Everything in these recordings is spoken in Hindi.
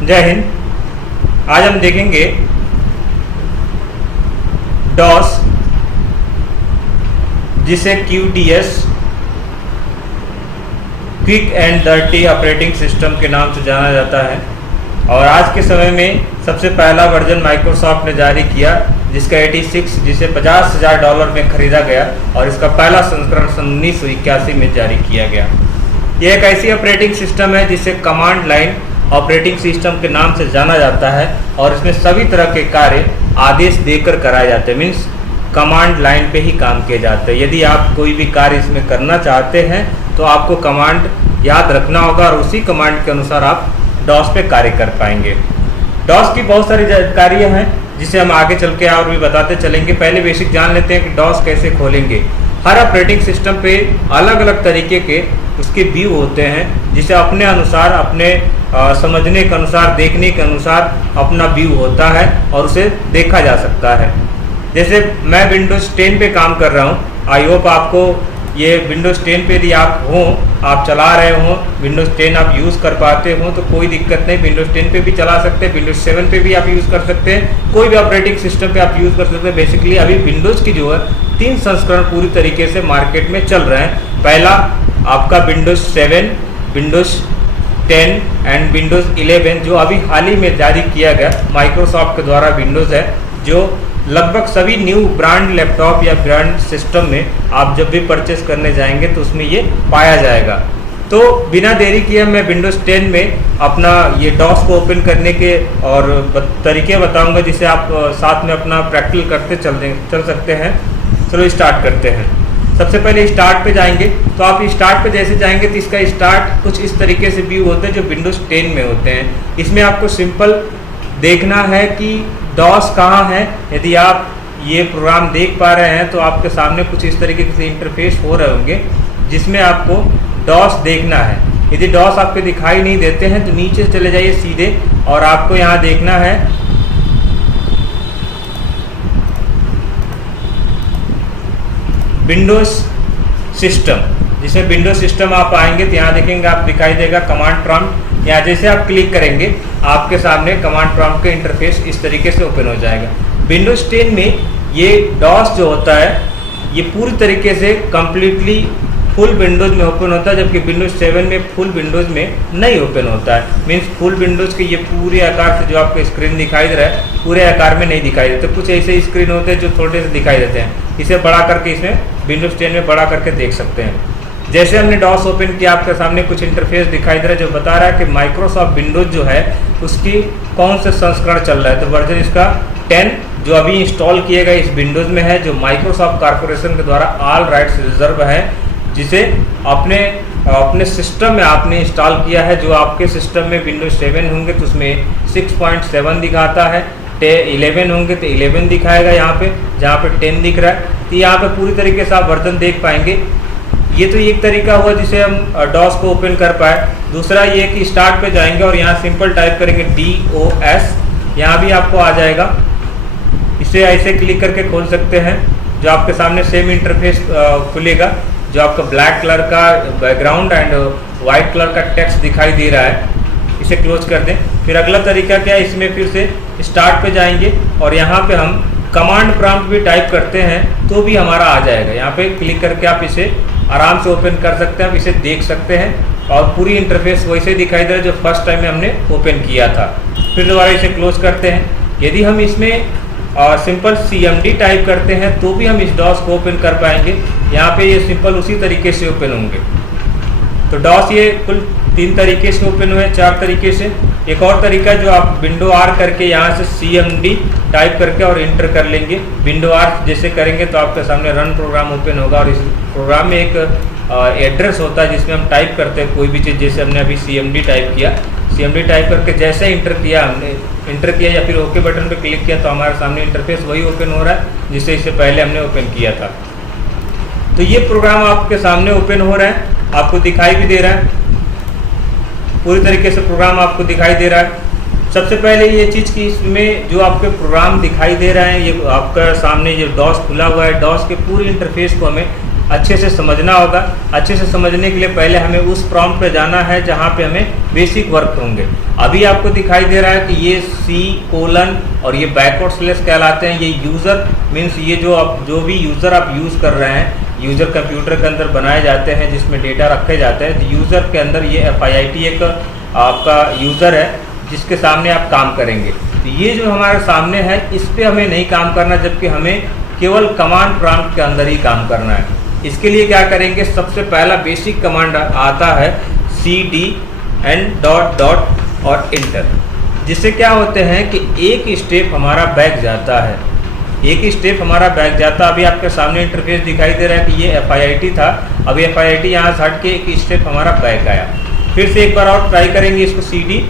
जय हिंद। आज हम देखेंगे डॉस, जिसे QDS quick and dirty operating system के नाम से जाना जाता है। और आज के समय में सबसे पहला वर्जन माइक्रोसॉफ्ट ने जारी किया, जिसका 86 जिसे $50,000 में खरीदा गया, और इसका पहला संस्करण 1981 में जारी किया गया। यह एक ऐसी ऑपरेटिंग सिस्टम है जिसे कमांड लाइन ऑपरेटिंग सिस्टम के नाम से जाना जाता है, और इसमें सभी तरह के कार्य आदेश देकर कराए जाते हैं। मीन्स कमांड लाइन पे ही काम किए जाते हैं। यदि आप कोई भी कार्य इसमें करना चाहते हैं तो आपको कमांड याद रखना होगा, और उसी कमांड के अनुसार आप डॉस पे कार्य कर पाएंगे। डॉस की बहुत सारी जानकारियाँ हैं जिसे हम आगे चल के और भी बताते चलेंगे। पहले बेसिक जान लेते हैं कि डॉस कैसे खोलेंगे। हर ऑपरेटिंग सिस्टम पे अलग अलग तरीके के उसके व्यू होते हैं, जिसे अपने अनुसार, अपने समझने के अनुसार, देखने के अनुसार अपना व्यू होता है और उसे देखा जा सकता है। जैसे मैं विंडोज़ 10 पे काम कर रहा हूँ। आई होप आपको ये विंडोज़ 10 पे यदि आप हों, आप चला रहे हों, विंडोज़ 10 आप यूज़ कर पाते हों तो कोई दिक्कत नहीं। विंडोज़ 10 पे भी चला सकते हैं, विंडोज़ 7 पे भी आप यूज़ कर सकते हैं, कोई भी ऑपरेटिंग सिस्टम पे आप यूज़ कर सकते हैं। बेसिकली अभी विंडोज़ की जो है 3 संस्करण पूरी तरीके से मार्केट में चल रहे हैं। पहला आपका विंडोज़ 7, विंडोज़ 10 एंड विंडोज़ 11, जो अभी हाल ही में जारी किया गया माइक्रोसॉफ्ट के द्वारा विंडोज़ है, जो लगभग सभी न्यू ब्रांड लैपटॉप या ब्रांड सिस्टम में आप जब भी परचेस करने जाएंगे तो उसमें ये पाया जाएगा। तो बिना देरी किए मैं विंडोज़ 10 में अपना ये डॉस को ओपन करने के और तरीके बताऊंगा, जिसे आप साथ में अपना प्रैक्टिकल करते चल सकते हैं। चलो स्टार्ट करते हैं। सबसे पहले स्टार्ट पे जाएंगे, तो आप स्टार्ट पे जैसे जाएंगे तो इसका स्टार्ट कुछ इस तरीके से व्यू होते हैं जो विंडोज़ 10 में होते हैं। इसमें आपको सिंपल देखना है कि डॉस कहाँ है। यदि आप ये प्रोग्राम देख पा रहे हैं तो आपके सामने कुछ इस तरीके से इंटरफेस हो रहे होंगे, जिसमें आपको डॉस देखना है। यदि डॉस आपको दिखाई नहीं देते हैं तो नीचे चले जाइए सीधे, और आपको यहाँ देखना है विंडोज़ सिस्टम। जिसमें विंडोज सिस्टम आप आएंगे तो यहाँ देखेंगे, आप दिखाई देगा कमांड प्रॉम्प्ट। यहाँ जैसे आप क्लिक करेंगे आपके सामने कमांड प्रॉम्प्ट का इंटरफेस इस तरीके से ओपन हो जाएगा। विंडोज 10 में ये डॉस जो होता है ये पूरी तरीके से कम्प्लीटली फुल विंडोज़ में ओपन होता है, जबकि विंडोज 7 में फुल विंडोज़ में नहीं ओपन होता है। मीन्स फुल विंडोज़ के ये पूरे आकार से जो आपको स्क्रीन दिखाई दे रहा है पूरे आकार में नहीं दिखाई देते। कुछ ऐसे स्क्रीन होते हैं जो थोड़े से दिखाई देते हैं। इसे बड़ा करके इसमें विंडोज 10 में बड़ा करके देख सकते हैं। जैसे हमने डॉस ओपन किया आपके सामने कुछ इंटरफेस दिखाई दे रहा है जो बता रहा है कि माइक्रोसॉफ्ट विंडोज जो है उसकी कौन से संस्करण चल रहा है। तो वर्जन इसका 10 जो अभी इंस्टॉल किए गए इस विंडोज़ में है, जो माइक्रोसॉफ्ट कॉर्पोरेशन के द्वारा ऑल राइट्स रिजर्व है, जिसे अपने सिस्टम में आपने इंस्टॉल किया है। जो आपके सिस्टम में विंडोज 7 होंगे तो उसमें 6.7 दिखाता है, 11 होंगे तो 11 दिखाएगा यहाँ पे, जहाँ पे 10 दिख रहा है। तो यहाँ पे पूरी तरीके से आप वर्जन देख पाएंगे। ये तो एक तरीका हुआ जिसे हम डॉस को ओपन कर पाए। दूसरा ये कि स्टार्ट पे जाएंगे और यहाँ सिंपल टाइप करेंगे DOS, यहाँ भी आपको आ जाएगा। इसे ऐसे क्लिक करके खोल सकते हैं, जो आपके सामने सेम इंटरफेस खुलेगा, जो आपका ब्लैक कलर का बैकग्राउंड एंड वाइट कलर का टेक्स्ट दिखाई दे रहा है। इसे क्लोज कर दें। फिर अगला तरीका क्या है, इसमें फिर से स्टार्ट पे जाएंगे और यहाँ पे हम कमांड प्रॉम्प्ट भी टाइप करते हैं तो भी हमारा आ जाएगा। यहाँ पे क्लिक करके आप इसे आराम से ओपन कर सकते हैं, आप इसे देख सकते हैं और पूरी इंटरफेस वैसे दिखाई दे रहा है जो फर्स्ट टाइम में हमने ओपन किया था। फिर दोबारा इसे क्लोज करते हैं। यदि हम इसमें सिंपल CMD टाइप करते हैं तो भी हम इस डॉस को ओपन कर पाएंगे। यहाँ पे ये सिंपल उसी तरीके से ओपन होंगे। तो डॉस ये कुल 3 तरीके से ओपन हुए, 4 तरीके से। एक और तरीका जो आप विंडो R करके यहाँ से CMD टाइप करके और इंटर कर लेंगे। विंडो R जैसे करेंगे तो आपके सामने रन प्रोग्राम ओपन होगा, और इस प्रोग्राम में एक एड्रेस होता है जिसमें हम टाइप करते हैं कोई भी चीज़। जैसे हमने अभी CMD टाइप किया, CMD टाइप करके जैसे इंटर किया या फिर ओके बटन पे क्लिक किया तो हमारे सामने इंटरफेस वही ओपन हो रहा है जिससे इससे पहले हमने ओपन किया था। तो ये प्रोग्राम आपके सामने ओपन हो रहा है, आपको दिखाई भी दे रहा है। पूरी तरीके से प्रोग्राम आपको दिखाई दे रहा है। सबसे पहले ये चीज़ कि इसमें जो आपके प्रोग्राम दिखाई दे रहे हैं, ये आपका सामने जो डॉस खुला हुआ है, डॉस के पूरे इंटरफेस को हमें अच्छे से समझना होगा। अच्छे से समझने के लिए पहले हमें उस प्रॉम्प्ट पे जाना है जहाँ पे हमें बेसिक वर्क होंगे। अभी आपको दिखाई दे रहा है कि ये C:, और ये बैकवर्ड स्लैश कहलाते हैं। ये यूज़र मीन्स ये जो भी यूज़र आप यूज़ कर रहे हैं, यूज़र कंप्यूटर के अंदर बनाए जाते हैं जिसमें डेटा रखे जाते हैं। तो यूज़र के अंदर ये FIIT एक आपका यूज़र है जिसके सामने आप काम करेंगे। तो ये जो हमारे सामने है इस पर हमें नहीं काम करना, जबकि हमें केवल कमांड प्रॉम्प्ट के अंदर ही काम करना है। इसके लिए क्या करेंगे, सबसे पहला बेसिक कमांड आता है CD and ... और इंटर, जिससे क्या होते हैं कि एक स्टेप हमारा बैक जाता है, एक स्टेप हमारा बैक जाता है। अभी आपके सामने इंटरफेस दिखाई दे रहा है कि ये FIIT था, अभी FIIT यहाँ से हट के एक स्टेप हमारा बैक आया। फिर से एक बार और ट्राई करेंगे इसको CD ...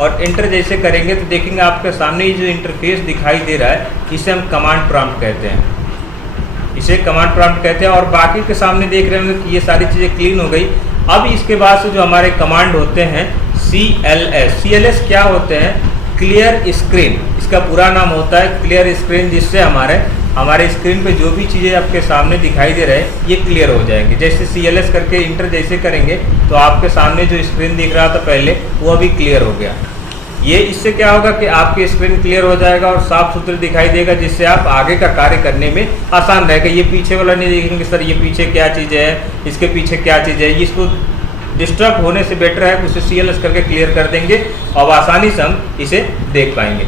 और इंटर जैसे करेंगे तो देखेंगे आपके सामने ये जो इंटरफेस दिखाई दे रहा है इसे हम कमांड प्रॉम्प्ट कहते हैं, इसे कमांड प्रॉम्प्ट कहते हैं। और बाकी के सामने देख रहे होंगे कि ये सारी चीज़ें क्लीन हो गई। अब इसके बाद से जो हमारे कमांड होते हैं CLS क्या होते हैं, क्लियर स्क्रीन, इसका पूरा नाम होता है क्लियर स्क्रीन, जिससे हमारे स्क्रीन पे जो भी चीज़ें आपके सामने दिखाई दे रहे हैं ये क्लियर हो जाएंगे। जैसे CLS करके इंटर जैसे करेंगे तो आपके सामने जो स्क्रीन दिख रहा था पहले वो अभी क्लियर हो गया। ये इससे क्या होगा कि आपकी स्क्रीन क्लियर हो जाएगा और साफ सुथरी दिखाई देगा, जिससे आप आगे का कार्य करने में आसान रहेगा। ये पीछे वाला नहीं देखेंगे सर ये पीछे क्या चीज़ है, इसके पीछे क्या चीज़ है, इसको डिस्टर्ब होने से बेटर है उसे CLS करके क्लियर कर देंगे और आसानी से हम इसे देख पाएंगे।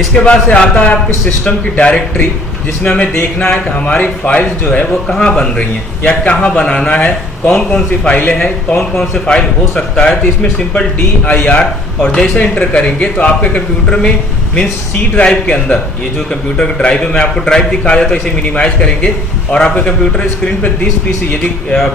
इसके बाद से आता है आपके सिस्टम की डायरेक्टरी, जिसमें हमें देखना है कि हमारी फाइल्स जो है वो कहाँ बन रही हैं या कहाँ बनाना है, कौन कौन सी फाइलें हैं, कौन कौन से फाइल हो सकता है। तो इसमें सिंपल DIR और जैसे इंटर करेंगे तो आपके कंप्यूटर में मीन्स C ड्राइव के अंदर, ये जो कंप्यूटर का ड्राइव है मैं आपको ड्राइव दिखा देता हूँ, इसे मिनिमाइज करेंगे और आपके कंप्यूटर स्क्रीन पर 10 PC, यदि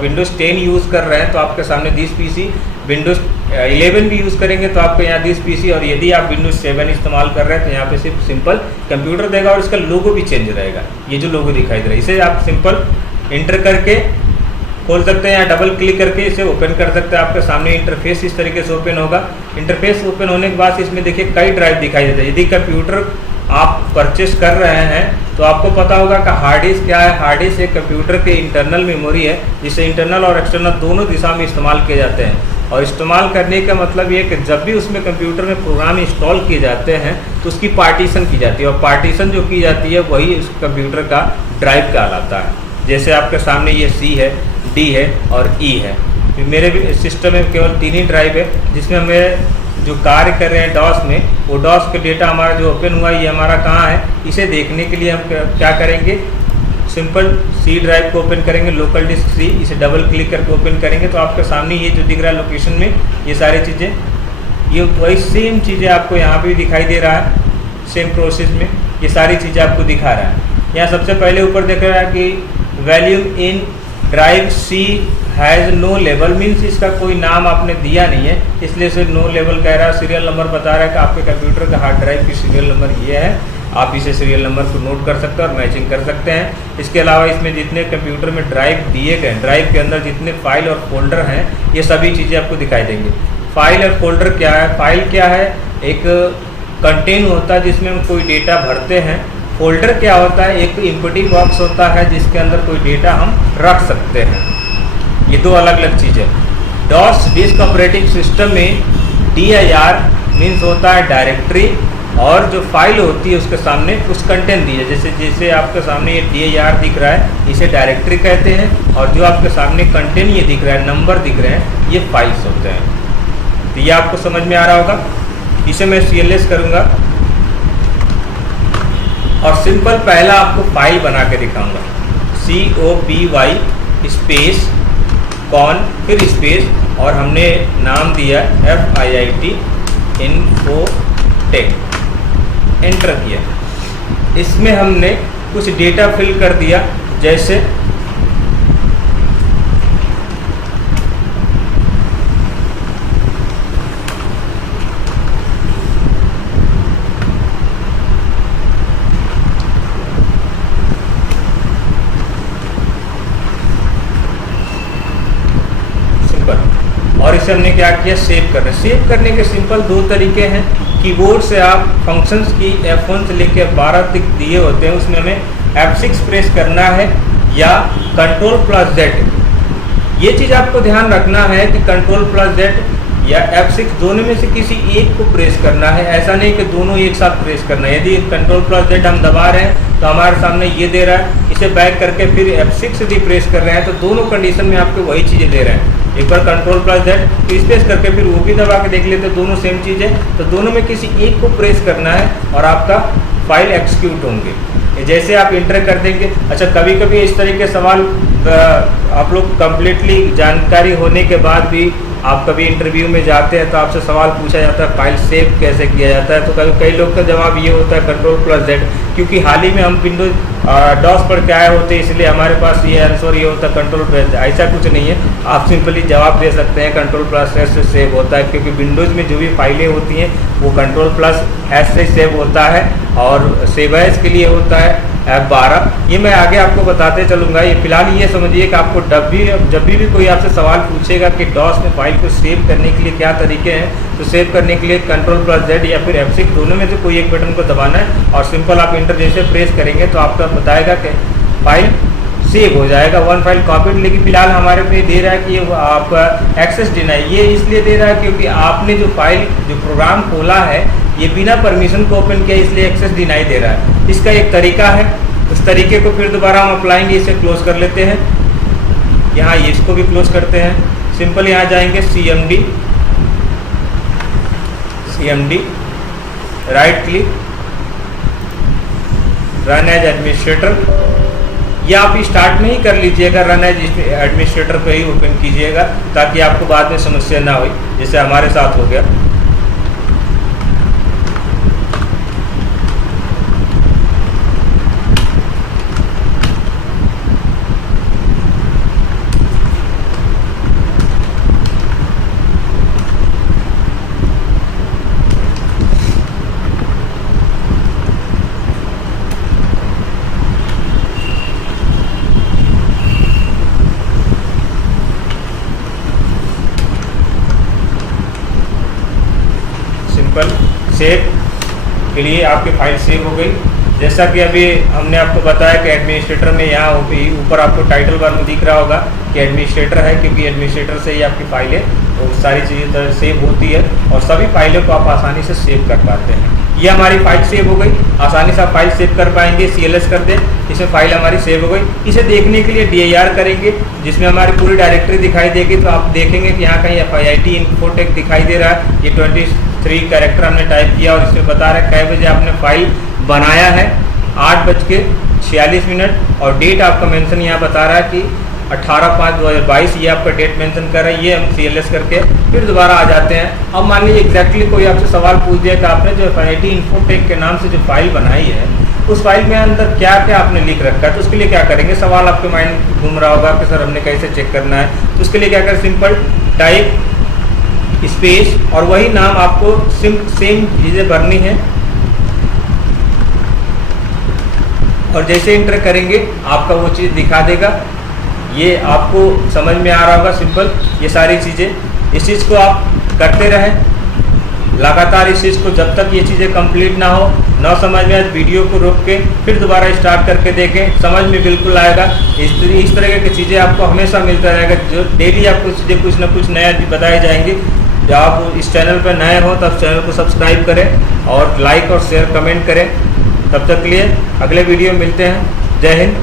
Windows 10 यूज़ कर रहे हैं तो आपके सामने 10 PC, Windows 11 भी यूज़ करेंगे तो आपको यहाँ 10 PC, और यदि आप Windows 7 इस्तेमाल कर रहे हैं तो यहाँ पे सिर्फ सिंपल कंप्यूटर देगा और इसका लोगो भी चेंज रहेगा। ये जो लोगो दिखाई दे रहा है इसे आप सिंपल इंटर करके खोल सकते हैं या डबल क्लिक करके इसे ओपन कर सकते हैं। आपके सामने इंटरफेस इस तरीके से ओपन होगा। इंटरफेस ओपन होने के बाद इसमें देखिए कई ड्राइव दिखाई देते हैं। यदि कंप्यूटर आप परचेस कर रहे हैं तो आपको पता होगा कि हार्ड डिस्क क्या है। हार्ड डिस्क एक कंप्यूटर के इंटरनल मेमोरी है, जिसे इंटरनल और एक्सटर्नल दोनों दिशा में इस्तेमाल किए जाते हैं। और इस्तेमाल करने का मतलब ये कि जब भी उसमें कंप्यूटर में प्रोग्राम इंस्टॉल किए जाते हैं तो उसकी पार्टीशन की जाती है, और पार्टीशन जो की जाती है वही उस कंप्यूटर का ड्राइव कहलाता है। जैसे आपके सामने ये C है, D है और E है। मेरे सिस्टम में केवल 3 ही ड्राइव है, जिसमें हमें जो कार्य कर रहे हैं DOS में, वो DOS का डेटा हमारा जो ओपन हुआ ये हमारा कहाँ है, इसे देखने के लिए हम क्या करेंगे, सिंपल C ड्राइव को ओपन करेंगे, लोकल डिस्क C, इसे डबल क्लिक करके ओपन करेंगे तो आपके सामने ये जो दिख रहा है लोकेशन में ये सारी चीज़ें, ये वही सेम चीज़ें आपको यहाँ पे भी दिखाई दे रहा है। सेम प्रोसेस में ये सारी चीज़ें आपको दिखा रहा है। यहाँ सबसे पहले ऊपर देख रहा है कि volume in drive C has no level, means इसका कोई नाम आपने दिया नहीं है इसलिए इसे नो लेवल कह रहा है। सीरियल नंबर बता रहा है कि आपके कंप्यूटर का हार्ड ड्राइव की सीरियल नंबर ये है, आप इसे सीरियल नंबर को नोट कर सकते हैं और मैचिंग कर सकते हैं। इसके अलावा इसमें जितने कंप्यूटर में ड्राइव दिए गए, ड्राइव के अंदर जितने फाइल और फोल्डर हैं, ये सभी चीज़ें आपको दिखाई देंगी। फाइल और फोल्डर क्या है, फाइल क्या है, एक कंटेन होता है जिसमें हम कोई डेटा भरते हैं। फोल्डर क्या होता है, एक इनपुटी बॉक्स होता है जिसके अंदर कोई डेटा हम रख सकते हैं। ये दो अलग अलग चीज़ें। DOS डिस्क ऑपरेटिंग सिस्टम में DIR मीन्स होता है डायरेक्टरी, और जो फाइल होती है उसके सामने कुछ कंटेंट दिए, जैसे आपके सामने ये DIR दिख रहा है इसे डायरेक्टरी कहते हैं, और जो आपके सामने कंटेंट ये दिख रहा है, नंबर दिख रहे हैं, ये फाइल्स होते हैं। तो ये आपको समझ में आ रहा होगा। इसे मैं CLS करूँगा और सिंपल पहला आपको फाइल बना के दिखाऊंगा। COPY स्पेस कॉन फिर स्पेस और हमने नाम दिया FIIT इन्फोटेक, एंटर किया। इसमें हमने कुछ डेटा फिल कर दिया, जैसे और इसे हमने क्या किया, सेव कर रहे। सेव करने के सिंपल दो तरीके हैं, कीबोर्ड से आप फंक्शंस की F1 से लेकर F12 तक दिए होते हैं, उसमें हमें F6 प्रेस करना है या Ctrl+Z। ये चीज़ आपको ध्यान रखना है कि Ctrl+Z या F6 दोनों में से किसी एक को प्रेस करना है। ऐसा नहीं कि दोनों एक साथ प्रेस करना है। यदि Ctrl+Z हम दबा रहे हैं तो हमारे सामने ये दे रहा है, इसे बैक करके फिर F6 यदि प्रेस कर रहे हैं तो दोनों कंडीशन में आपको वही चीज़ें दे रहे हैं। एक बार Ctrl+Z तो स्पेस करके फिर वो भी दबा के देख लेते, दोनों सेम चीज़ है। तो दोनों में किसी एक को प्रेस करना है और आपका फाइल एक्सिक्यूट होंगे। जैसे आप इंटर कर देंगे। अच्छा, कभी कभी इस तरह के सवाल आप लोग कंप्लीटली जानकारी होने के बाद भी आप कभी इंटरव्यू में जाते हैं तो आपसे सवाल पूछा जाता है फाइल सेव कैसे किया जाता है, तो कई लोग का जवाब ये होता है Ctrl+Z। क्योंकि हाल ही में हम विंडोज डॉस पर के आए होते हैं, इसलिए हमारे पास ये आंसर ये होता है Ctrl+Z। ऐसा कुछ नहीं है, आप सिंपली जवाब दे सकते हैं Ctrl+S से सेव होता है, क्योंकि विंडोज़ में जो भी फाइलें होती हैं वो Ctrl+S से सेव होता है और सेव एज के लिए होता है F12। ये मैं आगे आपको बताते चलूँगा। ये फिलहाल ये समझिए कि आपको जब भी कोई आपसे सवाल पूछेगा कि डॉस में फाइल को सेव करने के लिए क्या तरीके हैं, तो सेव करने के लिए Ctrl+Z या फिर F6 दोनों में से कोई एक बटन को दबाना है और सिंपल आप इंटर जैसे प्रेस करेंगे तो आपका बताएगा कि फाइल सेव हो जाएगा, वन फाइल कॉपीड। लेकिन फिलहाल हमारे पे दे रहा है कि ये आपका एक्सेस डिनाई। ये इसलिए दे रहा है क्योंकि आपने जो प्रोग्राम खोला है ये बिना परमिशन को ओपन किया, इसलिए एक्सेस डिनाई दे रहा है। इसका एक तरीका है, उस तरीके को फिर दोबारा हम अप्लाएंगे। इसे क्लोज कर लेते हैं, यहाँ इसको भी क्लोज करते हैं। सिंपल यहाँ जाएंगे CMD right click, run as administrator. या आप स्टार्ट में ही कर लीजिएगा, रन एज एडमिनिस्ट्रेटर पे ही ओपन कीजिएगा ताकि आपको बाद में समस्या ना हो, जैसे हमारे साथ हो गया। सेव के लिए आपकी फाइल सेव हो गई। जैसा कि अभी हमने आपको बताया कि एडमिनिस्ट्रेटर में यहाँ ऊपर आपको टाइटल बार में दिख रहा होगा कि एडमिनिस्ट्रेटर है, क्योंकि एडमिनिस्ट्रेटर से ही आपकी फाइलें वो सारी चीज़ें सेव होती है और सभी फाइलों को आप आसानी से सेव कर पाते हैं। ये हमारी फाइल सेव हो गई, आसानी से आप फाइल सेव कर पाएंगे। CLS कर दें, इसमें फाइल हमारी सेव हो गई। इसे देखने के लिए DIR करेंगे, जिसमें हमारी पूरी डायरेक्टरी दिखाई देगी। तो आप देखेंगे कि यहाँ कहीं FIIT इन्फोटेक दिखाई दे रहा है। ये 23 कैरेक्टर हमने टाइप किया और इसमें बता रहा है कै बजे आपने फाइल बनाया है, 8:46 और डेट आपका मेंशन यहाँ बता रहा है कि 18/5/2022। ये आपका डेट मेंशन कर रहा है। ये हम CLS करके फिर दोबारा आ जाते हैं। अब मान लीजिए एग्जैक्टली कोई आपसे सवाल पूछ दिया कि आपने जो FIIT इन्फोटेक के नाम से जो फाइल बनाई है उस फाइल में अंदर क्या क्या आपने लिख रखा है, तो उसके लिए क्या करेंगे। सवाल आपके माइंड घूम रहा होगा कि सर हमने कैसे चेक करना है, तो उसके लिए क्या करें, सिंपल टाइप स्पेस और वही नाम आपको सेम चीज़ें भरनी है और जैसे इंटर करेंगे आपका वो चीज़ दिखा देगा। ये आपको समझ में आ रहा होगा सिंपल ये सारी चीज़ें। इस चीज़ को आप करते रहें लगातार। इस चीज़ को जब तक ये चीज़ें कंप्लीट ना हो, ना समझ में आए, वीडियो को रोक के फिर दोबारा स्टार्ट करके देखें, समझ में बिल्कुल आएगा। इस तरह की चीज़ें आपको हमेशा मिलता रहेगा, जो डेली आपको चीज़ें कुछ ना कुछ नया बताए जाएंगे। जब आप इस चैनल पर नए हो तब चैनल को सब्सक्राइब करें और लाइक और शेयर कमेंट करें। तब तक के लिए अगले वीडियो मिलते हैं। जय हिंद।